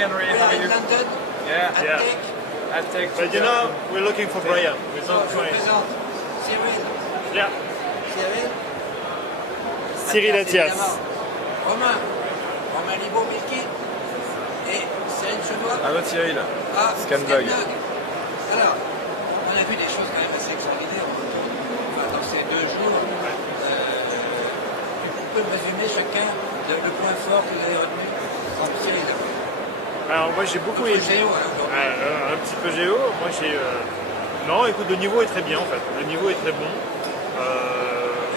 Henry, We how are are in you? London, Yeah, at yeah. Tech. At Tech. But you know, we're looking for Brian. We're Je not trying. présente Cyril. Yeah. Cyril. Cyril Athias. Évidemment. Romain Libaud, Milky. Et Cyril Chenois. Un autre Cyril. Ah, Scanbug. Alors, on a vu des choses quand même assez extraordinaires dans ces 2 jours. On peut résumer chacun le point fort que vous avez retenu. Cyril. Alors moi j'ai beaucoup aimé. Géo, alors, Un petit peu géo. Moi j'ai. Non, écoute, le niveau est très bien en fait. Le niveau est très bon.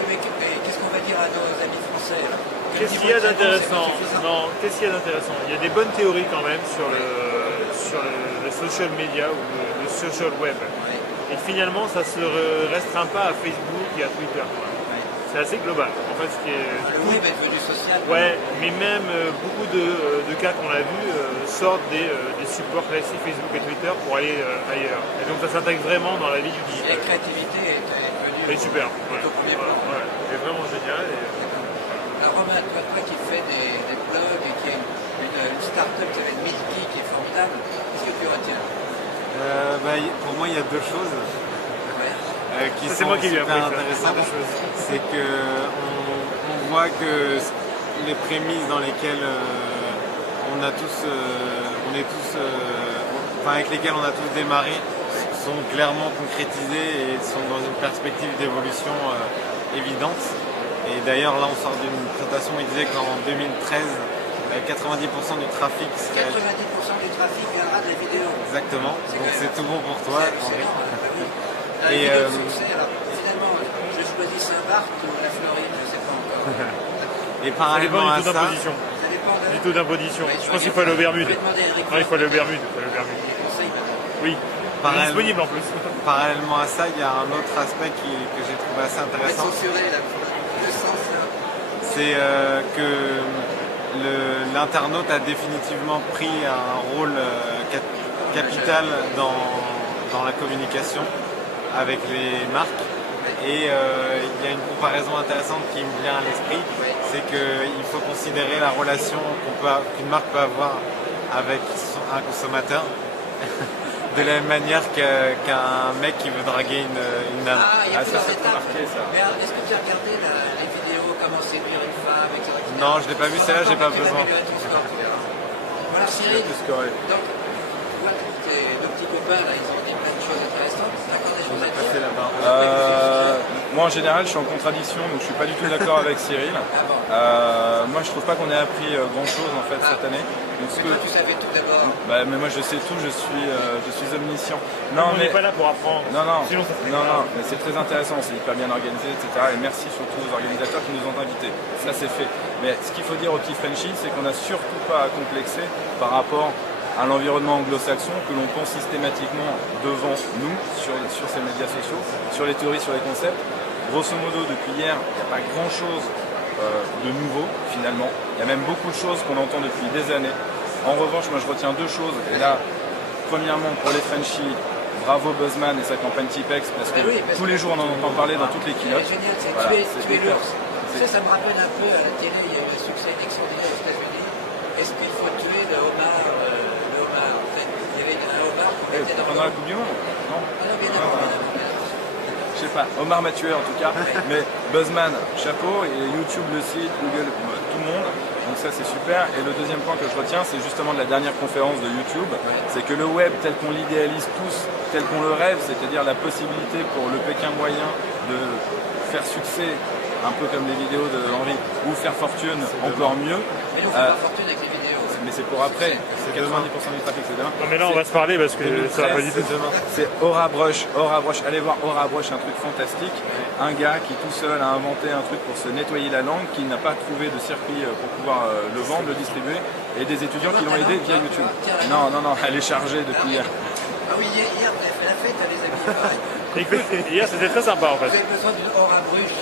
mais qu'est-ce qu'on va dire à nos amis français là? Qu'est-ce qu'il y a d'intéressant? Non, qu'est-ce qu'il y a d'intéressant? Il y a des bonnes théories quand même sur le social media ou le social web. Ouais. Et finalement, ça se restreint pas à Facebook et à Twitter, quoi. C'est assez global. En fait, ce qui est... Le web est devenu social. Ouais, mais même beaucoup de cas qu'on a vus sortent des supports classiques Facebook et Twitter pour aller ailleurs. Et donc ça s'intègre vraiment dans la vie du La digital. créativité est devenue C'est super. Ouais. au premier plan. Ouais. C'est vraiment génial. Alors Romain, toi qui fais des blogs et qui a une start-up qui s'appelle Milky qui est formidable, qu'est-ce que tu retiens? Pour moi, il y a 2 choses qui C'est sont moi qui lui ai super appris ça. intéressantes. C'est que on voit que les prémices dans lesquelles avec lesquelles on a tous démarré sont clairement concrétisées et sont dans une perspective d'évolution évidente. Et d'ailleurs, là, on sort d'une présentation où il disait qu'en 2013, 90% du trafic serait... 90% du trafic viendra des vidéos. Exactement, donc c'est tout bon pour toi. Et succès, alors finalement, je choisis Saint-Barth ou la Floride, je ne sais pas encore. Et Ça parallèlement dépend à du taux ça, d'imposition. Ça dépend de... Du taux d'imposition. Ouais, Je pense qu'il faut aller aux Bermudes. Je vais demander à Eric Non, il faut aller aux Bermudes. Il faut aller aux Bermudes. des conseils de- Oui. Pareil. Disponible en plus. parallèlement à ça, il y a un autre aspect que j'ai trouvé assez On va intéressant. censurer le sens là. C'est que l'internaute a définitivement pris un rôle capital dans la communication avec les marques. Et il y a une comparaison intéressante qui me vient à l'esprit, c'est qu'il faut considérer la relation qu'une marque peut avoir avec un consommateur de la même manière qu'un mec qui veut draguer une dame. Ah, il y a ça, plusieurs c'est étapes. remarqué, ça. Mais alors, est-ce que tu as regardé les vidéos comment séduire une femme, etc. Non, je l'ai pas vu, celle-là, j'ai pas besoin. Voilà, Cyril. Tout scoré. Donc, tu vois, tes deux petits copains, là, ils ont dit plein de choses intéressantes. T'as encore des choses à dire? C'est là-bas. Moi en général je suis en contradiction donc je suis pas du tout d'accord avec Cyril. Moi je trouve pas qu'on ait appris grand chose en fait cette année. Donc, Mais toi, tu savais tout d'abord. mais moi je sais tout, je suis omniscient. On n'est pas là pour apprendre. Non, Sinon, ça serait non, mais c'est très intéressant, c'est hyper bien organisé, etc. Et merci surtout aux organisateurs qui nous ont invités. Ça c'est fait. Mais ce qu'il faut dire au petit Frenchie, c'est qu'on n'a surtout pas à complexer par rapport à l'environnement anglo-saxon que l'on pense systématiquement devant nous sur ces médias sociaux, sur les théories, sur les concepts. Grosso modo, depuis hier, il n'y a pas grand-chose de nouveau finalement. Il y a même beaucoup de choses qu'on entend depuis des années. En revanche, moi je retiens 2 choses. Et là, premièrement, pour les Frenchies, bravo Buzzman et sa campagne Tipex, parce que tous les jours on en entend parler dans toutes les C'est keynotes. génial, c'est Voilà, tuer hyper. l'ours. Ça me rappelle un peu à la télé, il y a eu un succès extraordinaire aux États-Unis. Est-ce qu'il faut tuer le homard en fait, il y avait un homard qui était dans Pendant la Coupe du Monde, non? Ah non, bien avant. Je sais pas, Omar m'a tué en tout cas, mais Buzzman, chapeau, et YouTube, le site, Google, tout le monde, donc ça c'est super. Et le deuxième point que je retiens, c'est justement de la dernière conférence de YouTube, c'est que le web tel qu'on l'idéalise tous, tel qu'on le rêve, c'est-à-dire la possibilité pour le Pékin moyen de faire succès, un peu comme les vidéos de Henry, ou faire fortune encore mieux. Mais nous, on fait pas fortune avec les vidéos. Mais c'est pour après, c'est 90% du trafic, c'est demain. Non, mais là, on va se parler parce que ça va pas du tout. C'est Aura Brush, allez voir Aura Brush, un truc fantastique. Un gars qui tout seul a inventé un truc pour se nettoyer la langue, qui n'a pas trouvé de circuit pour pouvoir le vendre, le distribuer, et des étudiants qui l'ont aidé via YouTube. Non, elle est chargée depuis hier. Ah oui, hier, vous avez fait la fête à les amis. pareil. Écoute, hier, c'était très sympa en Vous fait. avez besoin d'une aura bruche.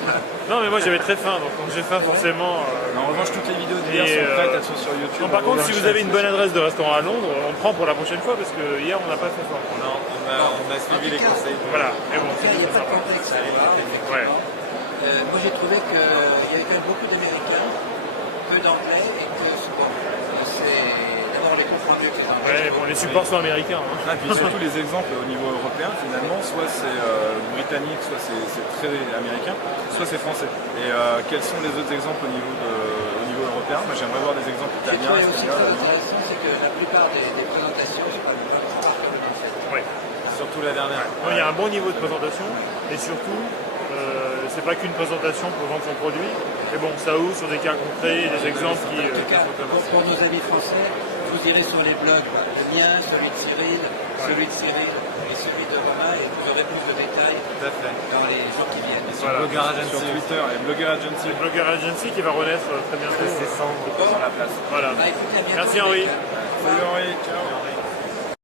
Non, mais moi, j'avais très faim, donc quand j'ai faim, forcément. En revanche, toutes les vidéos d'hier Et, sont prêtes, elles sont sur YouTube. Non, par contre, si vous avez une bonne adresse de restaurant à Londres, on prend pour la prochaine fois parce que hier, on n'a pas fait fort. Non, on a suivi les conseils. Voilà, mais bon, Là, il n'y a c'est pas de sympa. complexe. effectivement. Ouais. Moi, j'ai trouvé qu'il y avait quand même beaucoup d'Américains, peu d'Anglais, et que d'abord les comptes rendus les supports sont américains. Hein. Ah, et puis surtout les exemples au niveau européen, finalement, soit c'est britannique, soit c'est très américain, soit c'est français. Et quels sont les autres exemples au niveau européen? Moi, j'aimerais voir des exemples Ce qui italiens, est aussi très espagnols. intéressant, c'est que la plupart des présentations, je parle de la plupart comme on fait. Ouais. Surtout la dernière. Non, il y a un bon niveau de présentation et surtout, c'est pas qu'une présentation pour vendre son produit, mais bon, ça ouvre sur des cas concrets et des exemples qui. En tout cas, pour nos amis français, vous irez sur les blogs, le mien, celui de Cyril, celui de Cyril et celui de Romain, et vous aurez plus de détails Tout à fait. dans les jours qui viennent. Voilà. Blogger Sur Agency. Twitter et Blogger Agency. C'est Blogger Agency qui va renaître très bientôt. C'est sans. Sur la place. Voilà. Bah, écoutez, à bientôt, Merci Henri. les gars. Salut Henri, ciao.